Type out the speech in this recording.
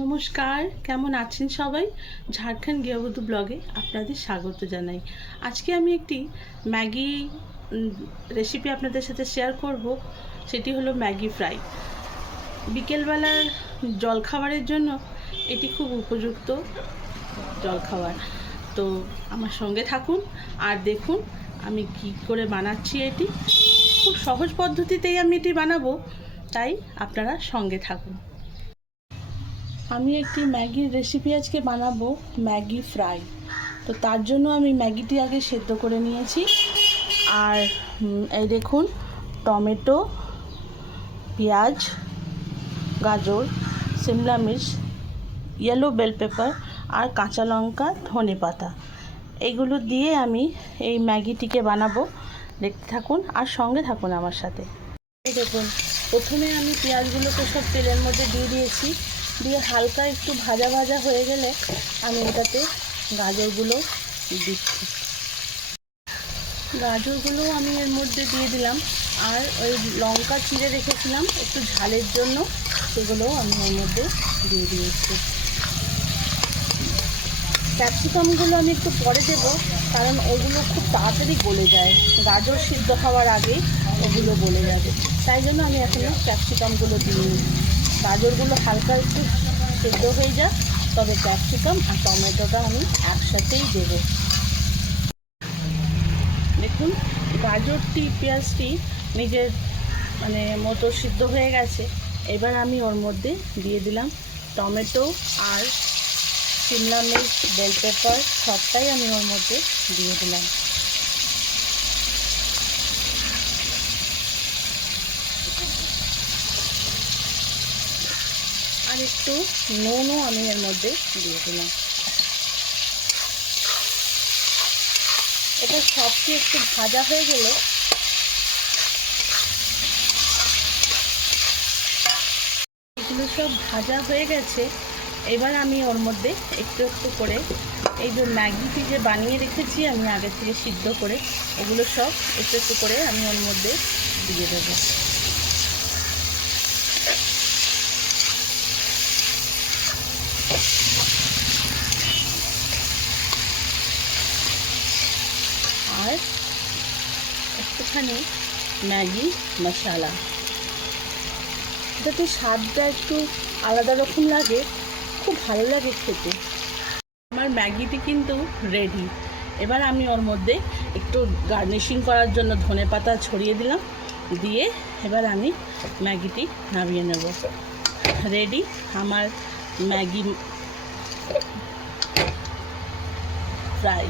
নমস্কার, কেমন আছেন সবাই? ঝাড়খণ্ড গৃহবধূ ব্লগে আপনাদের স্বাগত জানাই। আজকে আমি একটি ম্যাগি রেসিপি আপনাদের সাথে শেয়ার করব। সেটি হলো ম্যাগি ফ্রাই। বিকেলবেলার জলখাবারের জন্য এটি খুব উপযুক্ত জলখাবার। তো আমার সঙ্গে থাকুন আর দেখুন আমি কি করে বানাচ্ছি। এটি খুব সহজ পদ্ধতিতেই আমি এটি বানাবো, তাই আপনারা সঙ্গে থাকুন। আমি একটি ম্যাগির রেসিপি আজকে বানাবো, ম্যাগি ফ্রাই। তো তার জন্য আমি ম্যাগিটি আগে সেদ্ধ করে নিয়েছি। আর এই দেখুন, টমেটো, পেঁয়াজ, গাজর, সিমলা মির্চ, ইয়েলো বেল পেপার আর কাঁচা লঙ্কা, ধনে পাতা, এইগুলো দিয়ে আমি এই ম্যাগিটিকে বানাবো। দেখতে থাকুন আর সঙ্গে থাকুন আমার সাথে। এই দেখুন, প্রথমে আমি পেঁয়াজগুলোকে সব তেলের মধ্যে দিয়ে দিয়েছি। দিয়ে হালকা একটু ভাজা ভাজা হয়ে গেলে আমি এটাতে গাজরগুলো দিচ্ছি। গাজরগুলো আমি এর মধ্যে দিয়ে দিলাম। আর ওই লঙ্কা চিড়ে রেখেছিলাম একটু ঝালের জন্য, সেগুলোও আমি এর মধ্যে দিয়ে দিয়েছি। ক্যাপসিকামগুলো আমি একটু পরে দেবো, কারণ ওগুলো খুব তাড়াতাড়ি গলে যায়। গাজর সিদ্ধ হওয়ার আগেই ওগুলো গলে যাবে, তাই জন্য আমি এখনও ক্যাপসিকামগুলো দিইনি। গাজরগুলো হালকা একটু সেদ্ধ হয়ে যাক, তবে ক্যাপসিকাম আর টমেটোটা আমি একসাথেই দেব। দেখুন, গাজরটি পেঁয়াজটি নিজের মতো সিদ্ধ হয়ে গেছে। এবার আমি ওর মধ্যে দিয়ে দিলাম টমেটো আর সিমলা মির্চ, বেল পেপার, সবটাই আমি ওর মধ্যে দিয়ে দিলাম। আর একটু নুনও আমি এর মধ্যে দিয়ে দিলাম। এটা সবটি একটু ভাজা হয়ে গেলে এগুলো সব ভাজা হয়ে গেছে। এবার আমি ওর মধ্যে একটু একটু করে এই যে ম্যাগিটি যে বানিয়ে রেখেছি আমি আগে থেকে সিদ্ধ করে, এগুলো সব একটু একটু করে আমি ওর মধ্যে দিয়ে দেবো। আর একটুখানি ম্যাগি মশলা, যাতে স্বাদটা একটু আলাদা রকম লাগে, খুব ভালো লাগে খেতে। আমার ম্যাগিটি কিন্তু রেডি। এবার আমি ওর মধ্যে একটু গার্নিশিং করার জন্য ধনে পাতা ছড়িয়ে দিলাম। দিয়ে এবার আমি ম্যাগিটি নামিয়ে নেব। রেডি আমার ম্যাগি ফ্রাই।